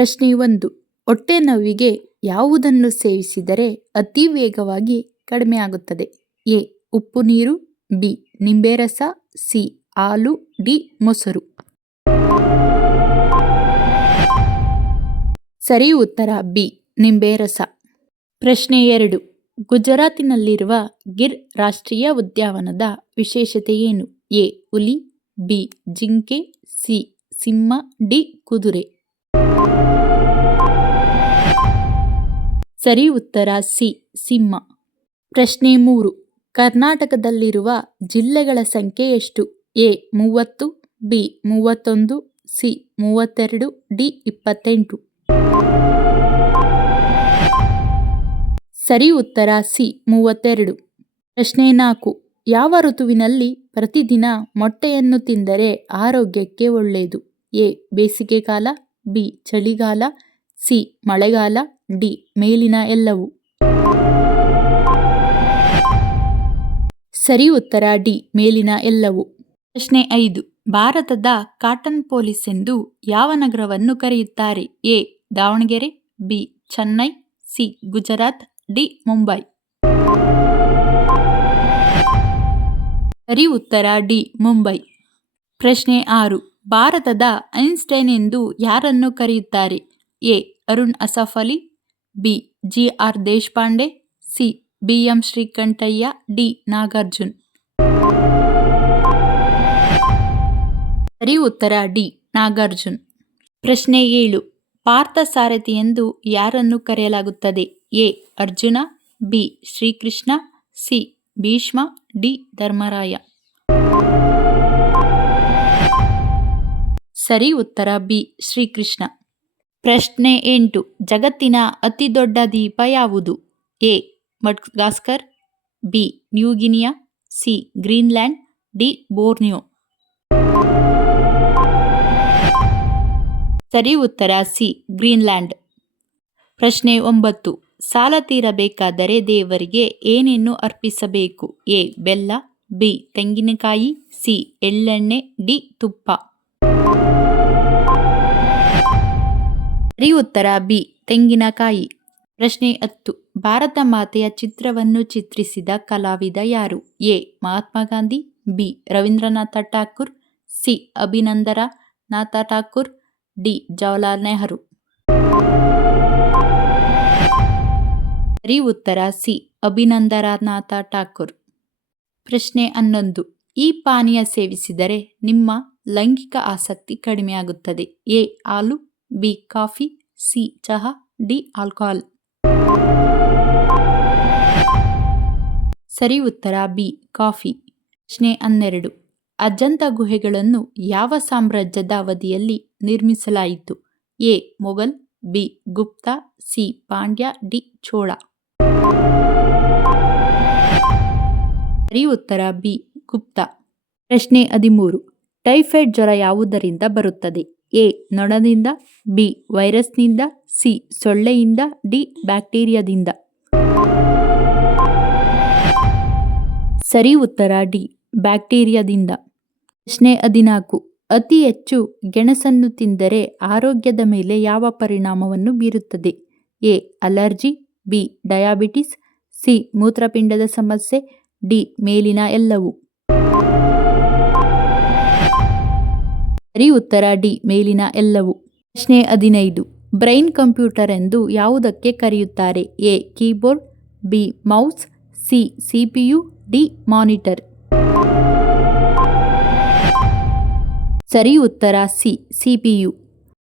ಪ್ರಶ್ನೆ 1. ಹೊಟ್ಟೆ ನೋವಿಗೆ ಯಾವುದನ್ನು ಸೇವಿಸಿದರೆ ಅತಿ ವೇಗವಾಗಿ ಕಡಿಮೆಯಾಗುತ್ತದೆ? ಎ. ಉಪ್ಪು ನೀರು, ಬಿ. ನಿಂಬೆ ರಸ, ಸಿ. ಹಾಲು, ಡಿ. ಮೊಸರು. ಸರಿ ಉತ್ತರ ಬಿ. ನಿಂಬೆ ರಸ. ಪ್ರಶ್ನೆ 2. ಗುಜರಾತಿನಲ್ಲಿರುವ ಗಿರ್ ರಾಷ್ಟ್ರೀಯ ಉದ್ಯಾನವನದ ವಿಶೇಷತೆ ಏನು? ಎ. ಹುಲಿ, ಬಿ. ಜಿಂಕೆ, ಸಿ. ಸಿಂಹ, ಡಿ. ಕುದುರೆ. ಸರಿ ಉತ್ತರ ಸಿ. ಸಿಂಹ. ಪ್ರಶ್ನೆ 3. ಕರ್ನಾಟಕದಲ್ಲಿರುವ ಜಿಲ್ಲೆಗಳ ಸಂಖ್ಯೆ ಎಷ್ಟು? ಎ. 30, ಬಿ. 31, ಸಿ. 32, ಡಿ. 28. ಸರಿ ಉತ್ತರ ಸಿ. 32. ಪ್ರಶ್ನೆ 4. ಯಾವ ಋತುವಿನಲ್ಲಿ ಪ್ರತಿದಿನ ಮೊಟ್ಟೆಯನ್ನು ತಿಂದರೆ ಆರೋಗ್ಯಕ್ಕೆ ಒಳ್ಳೆಯದು? ಎ. ಬೇಸಿಗೆಕಾಲ, ಬಿ. ಚಳಿಗಾಲ, ಸಿ. ಮಳೆಗಾಲ, ಡಿ. ಮೇಲಿನ ಎಲ್ಲವೂ. ಸರಿ ಉತ್ತರ ಡಿ. ಮೇಲಿನ ಎಲ್ಲವೂ. ಪ್ರಶ್ನೆ 5. ಭಾರತದ ಕಾಟನ್ ಪೊಲೀಸ್ ಎಂದು ಯಾವ ನಗರವನ್ನು ಕರೆಯುತ್ತಾರೆ? A. Davanagere, B. Chennai, C. Gujarat, D. Mumbai. ಸರಿ ಉತ್ತರ ಡಿ. ಮುಂಬೈ. ಪ್ರಶ್ನೆ 6. ಭಾರತದ ಐನ್ಸ್ಟೈನ್ ಎಂದು ಯಾರನ್ನು ಕರೆಯುತ್ತಾರೆ? A. Arun Asaf Ali, B. G. R. Deshpande, C. B. M. Srikantaiah, D. Nagarjun. ಸರಿ ಉತ್ತರ ಡಿ. ನಾಗಾರ್ಜುನ್. ಪ್ರಶ್ನೆ 7. ಪಾರ್ಥಸಾರಥಿ ಎಂದು ಯಾರನ್ನು ಕರೆಯಲಾಗುತ್ತದೆ? A. Arjuna, B. Srikrishna, C. Bhishma, D. Dharmaraya. ಸರಿ ಉತ್ತರ ಬಿ. ಶ್ರೀಕೃಷ್ಣ. ಪ್ರಶ್ನೆ 8. ಜಗತ್ತಿನ ಅತಿ ದೊಡ್ಡ ದ್ವೀಪ ಯಾವುದು? A. Madagascar, B. New Guinea, C. Greenland, D. Borneo. ಸರಿ ಉತ್ತರ ಸಿ. ಗ್ರೀನ್ಲ್ಯಾಂಡ್. ಪ್ರಶ್ನೆ 9. ಸಾಲ ತೀರಬೇಕಾದರೆ ದೇವರಿಗೆ ಏನೇನು ಅರ್ಪಿಸಬೇಕು? ಎ. ಬೆಲ್ಲ, ಬಿ. ತೆಂಗಿನಕಾಯಿ, ಸಿ. ಎಳ್ಳೆಣ್ಣೆ, ಡಿ. ತುಪ್ಪ. ಸರಿ ಉತ್ತರ ಬಿ. ತೆಂಗಿನಕಾಯಿ. ಪ್ರಶ್ನೆ 10. ಭಾರತ ಮಾತೆಯ ಚಿತ್ರವನ್ನು ಚಿತ್ರಿಸಿದ ಕಲಾವಿದ ಯಾರು? A. Mahatma Gandhi, B. Rabindranath Thakur, C. Abanindranath Thakur, D. Jawaharlal Nehru. ಸರಿ ಉತ್ತರ ಸಿ. ಅಭಿನಂದನನಾಥ ಠಾಕೂರ್. ಪ್ರಶ್ನೆ 11. ಈ ಪಾನೀಯ ಸೇವಿಸಿದರೆ ನಿಮ್ಮ ಲೈಂಗಿಕ ಆಸಕ್ತಿ ಕಡಿಮೆಯಾಗುತ್ತದೆ? ಎ. ಹಾಲು, ಬಿ. Coffee, C. ಚಹಾ, ಡಿ. ಆಲ್ಕೋಹಾಲ್. ಸರಿ ಉತ್ತರ ಬಿ. ಕಾಫಿ. ಪ್ರಶ್ನೆ 12. ಅಜಂತಾ ಗುಹೆಗಳನ್ನು ಯಾವ ಸಾಮ್ರಾಜ್ಯದ ಅವಧಿಯಲ್ಲಿ ನಿರ್ಮಿಸಲಾಯಿತು? A. Mughal, B. Gupta, C. Pandya, D. Chola. ಸರಿ ಉತ್ತರ ಬಿ. ಗುಪ್ತ. ಪ್ರಶ್ನೆ 13. ಟೈಫಾಯ್ಡ್ ಜ್ವರ ಯಾವುದರಿಂದ ಬರುತ್ತದೆ? ಎ. ನೊಣದಿಂದ, ಬಿ. ವೈರಸ್ನಿಂದ, ಸಿ. ಸೊಳ್ಳೆಯಿಂದ, ಡಿ. ಬ್ಯಾಕ್ಟೀರಿಯಾದಿಂದ. ಸರಿ ಉತ್ತರ ಡಿ. ಬ್ಯಾಕ್ಟೀರಿಯಾದಿಂದ. ಪ್ರಶ್ನೆ 14. ಅತಿ ಹೆಚ್ಚು ಗೆಣಸನ್ನು ತಿಂದರೆ ಆರೋಗ್ಯದ ಮೇಲೆ ಯಾವ ಪರಿಣಾಮವನ್ನು ಬೀರುತ್ತದೆ? A. Allergy, B. Diabetes, C. ಮೂತ್ರಪಿಂಡದ ಸಮಸ್ಯೆ, ಡಿ. ಮೇಲಿನ ಎಲ್ಲವೂ. ಸರಿ ಉತ್ತರ ಡಿ. ಮೇಲಿನ ಎಲ್ಲವೂ. ಪ್ರಶ್ನೆ 15. ಬ್ರೈನ್ ಕಂಪ್ಯೂಟರ್ ಎಂದು ಯಾವುದಕ್ಕೆ ಕರೆಯುತ್ತಾರೆ? A. Keyboard, B. Mouse, C. CPU, D. Monitor. ಸರಿ ಉತ್ತರ ಸಿ. ಸಿಪಿಯು.